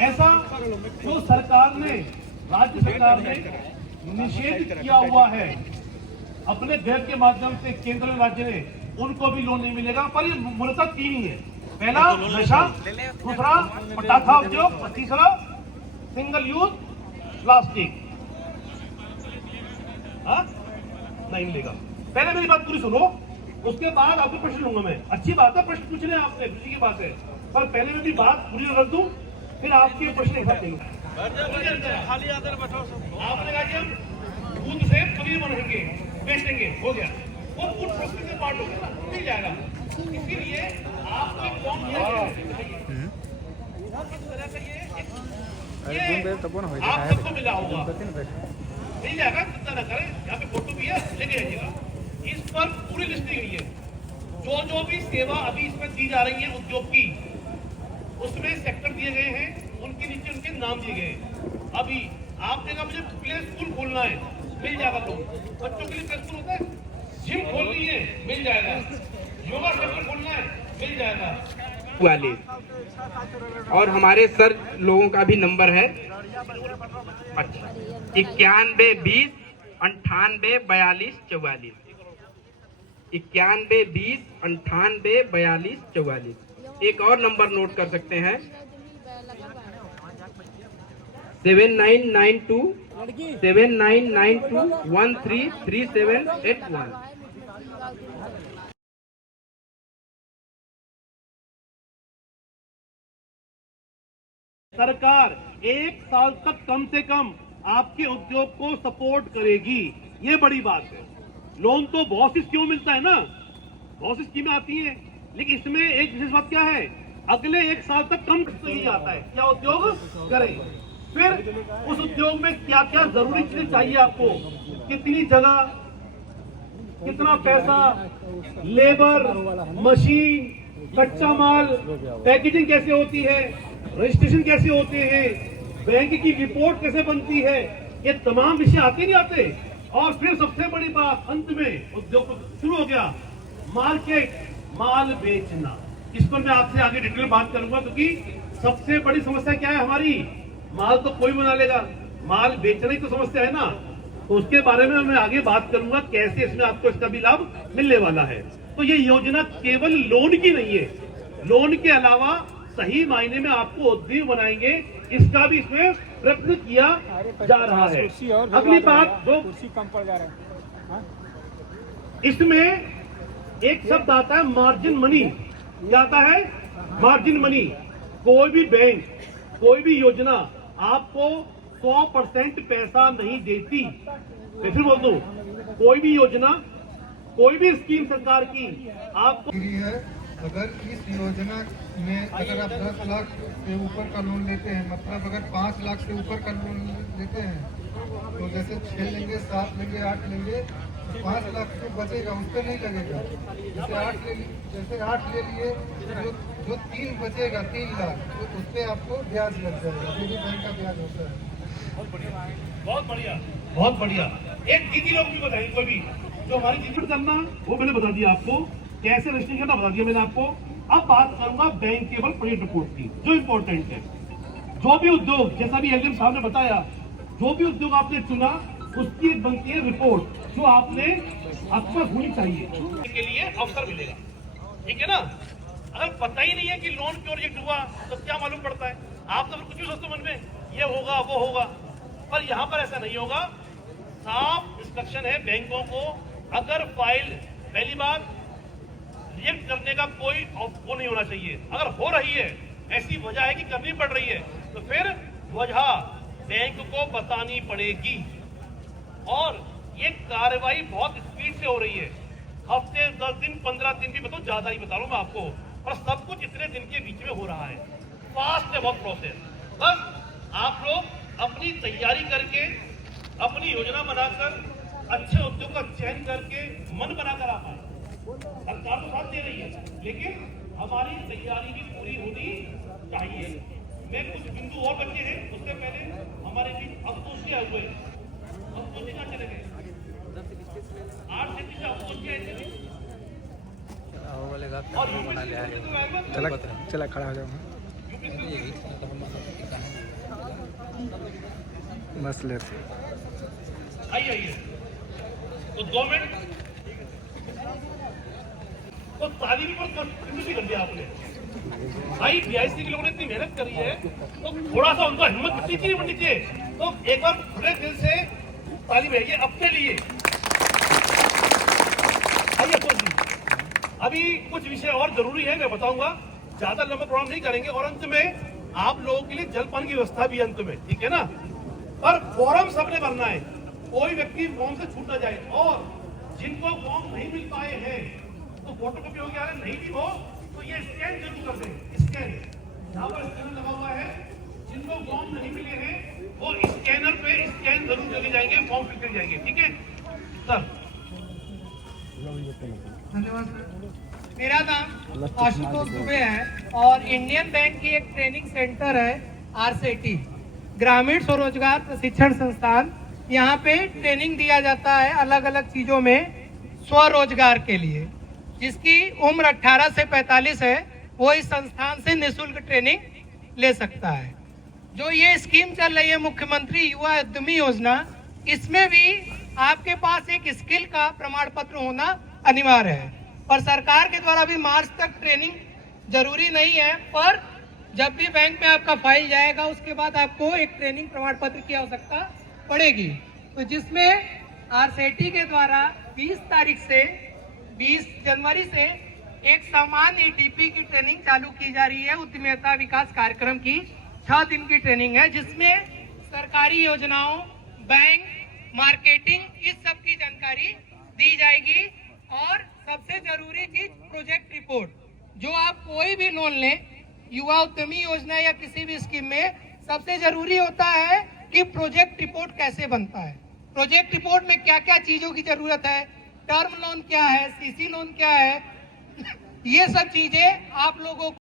ऐसा जो सरकार ने, राज्य सरकार ने निषेध किया हुआ है अपने गैर के माध्यम से, केंद्र और राज्य ने, उनको भी लोन नहीं मिलेगा। पर ये मूलतः तीन ही है। पहला नशा, दूसरा पटाखा उद्योग और तीसरा सिंगल यूज प्लास्टिक। नहीं मिलेगा। पहले मेरी बात पूरी सुनो, उसके बाद आपको प्रश्न लूंगा मैं। अच्छी बात है, प्रश्न पूछ रहे हैं आपने, खुशी की बात है, पर पहले मैं भी बात पूरी रख दूं, फिर आपके प्रश्न एक साथ देंगे। आपने कहा कि हम दूध से पनीर बनाएंगे, बेचेंगे, हो गया, वो फूड प्रोसेसिंग का पार्ट हो गया ना, मिल जाएगा। इसीलिए आपको कौन ये आप सबको मिला होगा, मिल जाएगा, चिंता न करें। यहाँ पे फोटो भी है, लेके जाइएगा। इस पर पूरी लिस्ट दी गई है, जो भी सेवा अभी इसमें दी जा रही है उद्योग की, उसमें सेक्टर दिए गए हैं, उनके नीचे उनके नाम दिए गए हैं। अभी आपने कहा मुझे प्ले स्कूल खोलना है, मिल जाएगा। लोग बच्चों के लिए प्ले स्कूल होता है, जिम खोलनी है, मिल जाएगा। योगा सेंटर खोलना है, मिल जाएगा। वाले और हमारे सर लोगों का भी नंबर है 91 20 98 42 44 91 20 98 42 44। एक और नंबर नोट कर सकते हैं 7992 133781। सरकार 1 साल तक कम से कम आपके उद्योग को सपोर्ट करेगी, ये बड़ी बात है। लोन तो बहुत सी स्कीम मिलता है ना, बहुत सी स्कीमें आती हैं, लेकिन इसमें एक विशेष बात क्या है, अगले 1 साल तक कम ही आता है क्या उद्योग करे। फिर उस उद्योग में क्या क्या जरूरी चीजें चाहिए आपको, कितनी जगह, कितना पैसा, लेबर, मशीन, कच्चा माल, पैकेजिंग कैसे होती है, रजिस्ट्रेशन कैसे होते हैं, बैंक की रिपोर्ट कैसे बनती है, ये तमाम विषय आते नहीं आते। और फिर सबसे बड़ी बात, अंत में उद्योग शुरू हो गया, मार्केट, माल बेचना। इस पर मैं आपसे आगे डिटेल बात करूंगा, क्योंकि सबसे बड़ी समस्या क्या है हमारी, माल तो कोई बना लेगा, माल बेचना ही तो समस्या है ना। तो उसके बारे में मैं आगे बात करूंगा, कैसे इसमें आपको इसका भी लाभ मिलने वाला है। तो ये योजना केवल लोन की नहीं है, लोन के अलावा सही मायने में आपको उद्यमी बनाएंगे, इसका भी इसमें प्रयत्न किया जा रहा है। अगली बात, जो कुर्सी कम पड़ जा रहा है, इसमें एक शब्द आता है मार्जिन मनी। क्या आता है? Margin money. कोई भी बैंक, कोई भी योजना आपको 100% पैसा नहीं देती। मैं फिर बोल दूं, कोई भी योजना, कोई भी स्कीम सरकार की आपको है। अगर इस योजना में अगर आप 10 लाख से ऊपर का लोन लेते हैं, मतलब अगर 5 लाख से ऊपर का लोन लेते हैं, तो जैसे 6 लेंगे, 7 लेंगे, 8 लेंगे, 5 लाख जो बचेगा उस पर नहीं लगेगा। जैसे 8 ले लिए, जो 3 बचेगा, 3 लाख, तो उस पर आपको ब्याज लग जाएगा, जो भी बैंक का ब्याज होता है। बहुत बढ़िया, बहुत बढ़िया, बहुत बढ़िया। एक दीदी लोग भी बताएंगे, कोई भी जो हमारी दीदी करना, वो मैंने बता दिया आपको, कैसे रजिस्ट्रेशन करना बता दिया मैंने आपको। अब बात करूंगा बैंकेबल क्रेडिट रिपोर्ट की, जो इंपॉर्टेंट है। जो भी उद्योग, जैसा भी एलएम साहब ने बताया, जो भी उद्योग आपने चुना, उसकी एक बनती है रिपोर्ट, जो आपने आपको होनी चाहिए, के लिए अवसर मिलेगा। ठीक है ना? अगर पता ही नहीं है कि लोन क्यों रिजेक्ट हुआ, तो क्या मालूम पड़ता है? आप तो कुछ भी सोचते मन में, ये होगा वो होगा, पर यहाँ पर ऐसा नहीं होगा। साफ इंस्ट्रक्शन है बैंकों को, अगर फाइल, पहली बात, रिजेक्ट करने का कोई वो नहीं होना चाहिए। अगर हो रही है, ऐसी वजह है कि करनी पड़ रही है, तो फिर वजह बैंक को बतानी पड़ेगी। और ये कार्रवाई बहुत स्पीड से हो रही है, हफ्ते 10 दिन 15 दिन भी बताओ, ज्यादा ही बता रहा हूं मैं आपको, और सब कुछ इतने दिन के बीच में हो रहा है। फास्ट है बहुत प्रोसेस। बस आप लोग अपनी तैयारी करके, अपनी योजना बनाकर, अच्छे उद्योग का चयन करके, मन बनाकर आ पाए। सरकार तो साथ दे रही है, लेकिन हमारी तैयारी भी पूरी होनी चाहिए। मैं कुछ बिंदु और बचे हैं, उससे पहले हमारे बीच अफसोस किया हुए, अफसोस कहाँ चले गए? 8 से 3 अफसोस किया है, और चला खड़ा हो जाऊंगा। बस लेते आइए आइए, तो 2 मिनट तो तालीम पर कितनी कर दिया आपने भाई। BIC के लोगों ने इतनी मेहनत करी है तो थोड़ा सा उनका हिम्मत कितनी चीज बननी चाहिए। तो एक बार खुले दिल से तालीम है ये अपने लिए। आइए अफसोस जी, अभी कुछ विषय और जरूरी है, मैं बताऊंगा, ज्यादा लंबा प्रोग्राम नहीं करेंगे। और अंत में आप लोगों के लिए जलपान की व्यवस्था भी है अंत में, ठीक है ना। पर फॉर्म सबने भरना है, कोई व्यक्ति फॉर्म से छूट ना जाए। और जिनको फॉर्म नहीं मिल पाए हैं तो फोटो कॉपी हो गया है, नहीं भी हो तो ये स्कैन जरूर कर दें। स्कैन यहाँ पर स्कैनर लगा हुआ है, जिनको फॉर्म नहीं मिले हैं वो स्कैनर पे स्कैन जरूर करके जाएंगे, फॉर्म फिल कर जाएंगे, ठीक है सर। धन्यवाद सर। मेरा नाम आशुतोष दुबे है और इंडियन बैंक की एक ट्रेनिंग सेंटर है RCT, ग्रामीण स्वरोजगार प्रशिक्षण संस्थान। यहाँ पे ट्रेनिंग दिया जाता है अलग अलग चीजों में स्वरोजगार के लिए। जिसकी उम्र 18 से 45 है वो इस संस्थान से निःशुल्क ट्रेनिंग ले सकता है। जो ये स्कीम चल रही है मुख्यमंत्री युवा उद्यमी योजना, इसमें भी आपके पास एक स्किल का प्रमाण पत्र होना अनिवार्य है। और सरकार के द्वारा भी मार्च तक ट्रेनिंग जरूरी नहीं है, पर जब भी बैंक में आपका फाइल जाएगा उसके बाद आपको एक ट्रेनिंग प्रमाण पत्र की आवश्यकता पड़ेगी। तो जिसमें RCT के द्वारा 20 जनवरी से एक सामान्य ETP की ट्रेनिंग चालू की जा रही है। उद्यमिता विकास कार्यक्रम की 6 दिन की ट्रेनिंग है, जिसमें सरकारी योजनाओं, बैंक, मार्केटिंग, इस सब की जानकारी दी जाएगी। और सबसे जरूरी चीज प्रोजेक्ट रिपोर्ट। जो आप कोई भी लोन लें युवा उद्यमी योजना या किसी भी स्कीम में, सबसे जरूरी होता है कि प्रोजेक्ट रिपोर्ट कैसे बनता है। प्रोजेक्ट रिपोर्ट में क्या क्या चीजों की जरूरत है, टर्म लोन क्या है, CC लोन क्या है, ये सब चीजें आप लोगों को